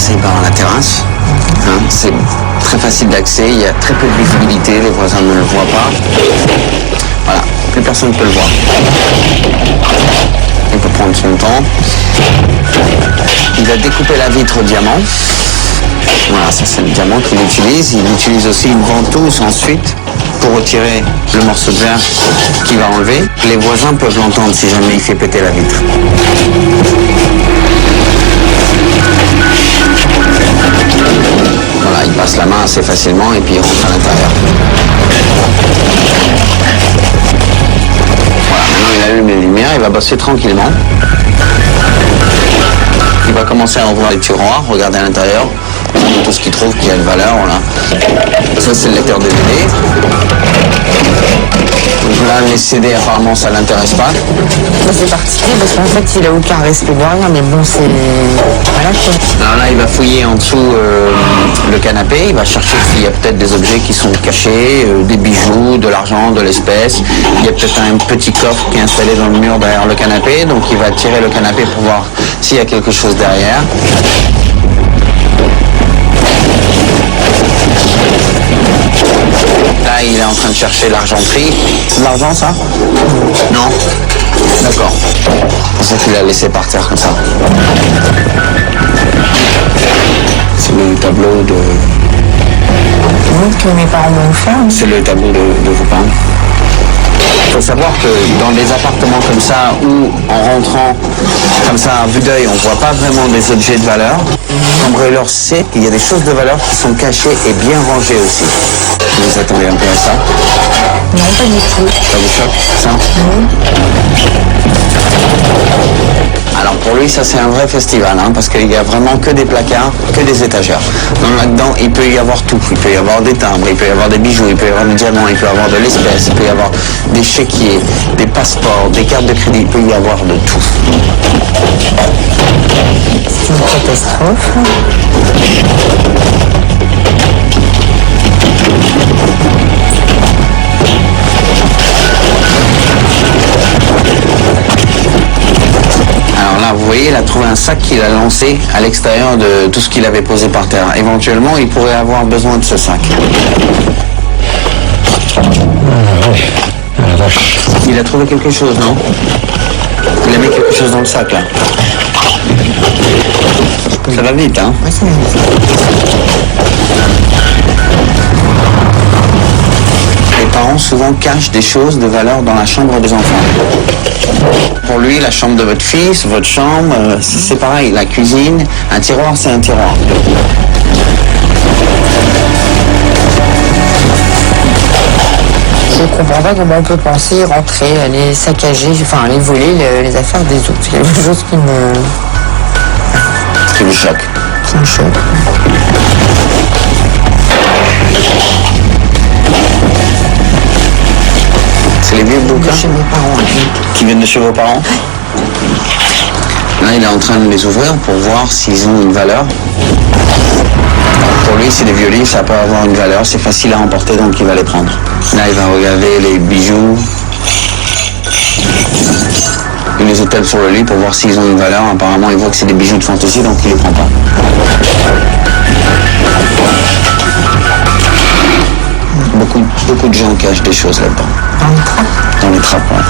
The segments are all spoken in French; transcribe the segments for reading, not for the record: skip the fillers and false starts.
passer par la terrasse. Hein, c'est très facile d'accès, il y a très peu de visibilité, les voisins ne le voient pas. Voilà, plus personne ne peut le voir. Il peut prendre son temps. Il va découper la vitre au diamant. Voilà, ça c'est le diamant qu'il utilise. Il utilise aussi une ventouse ensuite pour retirer le morceau de verre qu'il va enlever. Les voisins peuvent l'entendre si jamais il fait péter la vitre. Voilà, il passe la main assez facilement et puis il rentre à l'intérieur. Voilà, maintenant il allume les lumières, il va bosser tranquillement. Il va commencer à ouvrir les tiroirs, regarder à l'intérieur, prendre tout ce qu'il trouve qui a une valeur, voilà. Ça c'est le lecteur DVD. Donc là, les CD, apparemment, ça l'intéresse pas. Ça c'est particulier parce qu'en fait, il a aucun respect de rien, mais bon, c'est... Voilà quoi. Alors là, il va fouiller en dessous le canapé, il va chercher s'il y a peut-être des objets qui sont cachés, des bijoux, de l'argent, de l'espèce. Il y a peut-être un petit coffre qui est installé dans le mur derrière le canapé, donc il va tirer le canapé pour voir s'il y a quelque chose derrière. Là, il est en train de chercher l'argenterie. C'est de l'argent, ça? Non? D'accord. C'est ça qu'il a laissé par terre comme ça. C'est le tableau de... Oui, que mes parents m'ont offert. C'est le tableau de vos parents. Il faut savoir que dans des appartements comme ça, où en rentrant comme ça à vue d'œil, on ne voit pas vraiment des objets de valeur, Cambrioleur sait qu'il y a des choses de valeur qui sont cachées et bien rangées aussi. Vous attendez un peu à ça? Non, pas du tout. Ça vous choque, ça? Alors pour lui, ça c'est un vrai festival, hein, parce qu'il n'y a vraiment que des placards, que des étagères. Donc là-dedans, il peut y avoir tout. Il peut y avoir des timbres, il peut y avoir des bijoux, il peut y avoir des diamants, il peut y avoir de l'espèce, il peut y avoir des chéquiers, des passeports, des cartes de crédit, il peut y avoir de tout. C'est une catastrophe. Alors là, vous voyez, il a trouvé un sac qu'il a lancé à l'extérieur de tout ce qu'il avait posé par terre. Éventuellement, il pourrait avoir besoin de ce sac. Il a trouvé quelque chose, non? Il a mis quelque chose dans le sac, là. Ça va vite, hein? Oui, ça va vite. Les parents souvent cachent des choses de valeur dans la chambre des enfants. Pour lui, la chambre de votre fils, votre chambre, c'est pareil. La cuisine, un tiroir, c'est un tiroir. Je comprends pas comment on peut penser rentrer, aller saccager, enfin aller voler les affaires des autres. C'est quelque chose qui me choque. Qui me choque. C'est les vieux bouquins Chez mes parents. qui viennent de chez vos parents? Là, il est en train de les ouvrir pour voir s'ils ont une valeur. Pour lui, c'est des vieux livres, ça peut avoir une valeur, c'est facile à emporter, donc il va les prendre. Là, il va regarder les bijoux. Il les étale sur le lit pour voir s'ils ont une valeur. Apparemment, il voit que c'est des bijoux de fantaisie, donc il les prend pas. Beaucoup de gens cachent des choses là-dedans. Dans les trappes, ouais.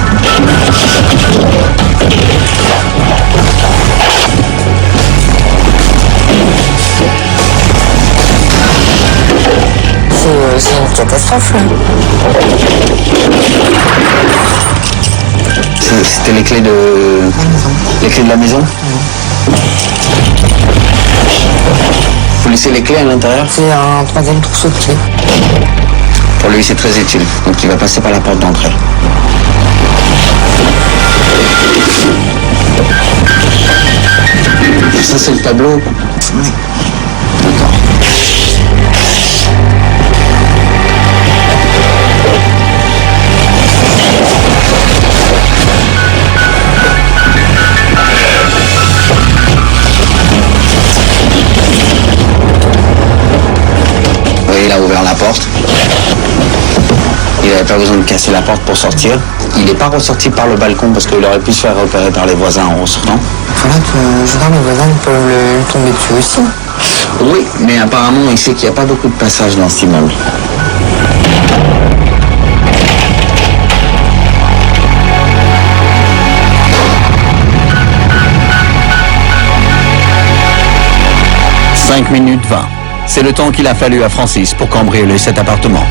C'est une catastrophe, là. C'était les clés de la maison. Vous laissez les clés à l'intérieur? C'est un troisième trousseau de clés. Pour lui, c'est très utile. Donc, il va passer par la porte d'entrée. Ça, c'est le tableau? Oui. D'accord. Oui, il a ouvert la porte. Il n'avait pas besoin de casser la porte pour sortir. Il n'est pas ressorti par le balcon parce qu'il aurait pu se faire repérer par les voisins en ressortant. Voilà que je vois mes voisins peuvent le tomber dessus aussi. Oui, mais apparemment, il sait qu'il n'y a pas beaucoup de passages dans cet immeuble. « 5 minutes 20. C'est le temps qu'il a fallu à Francis pour cambrioler cet appartement.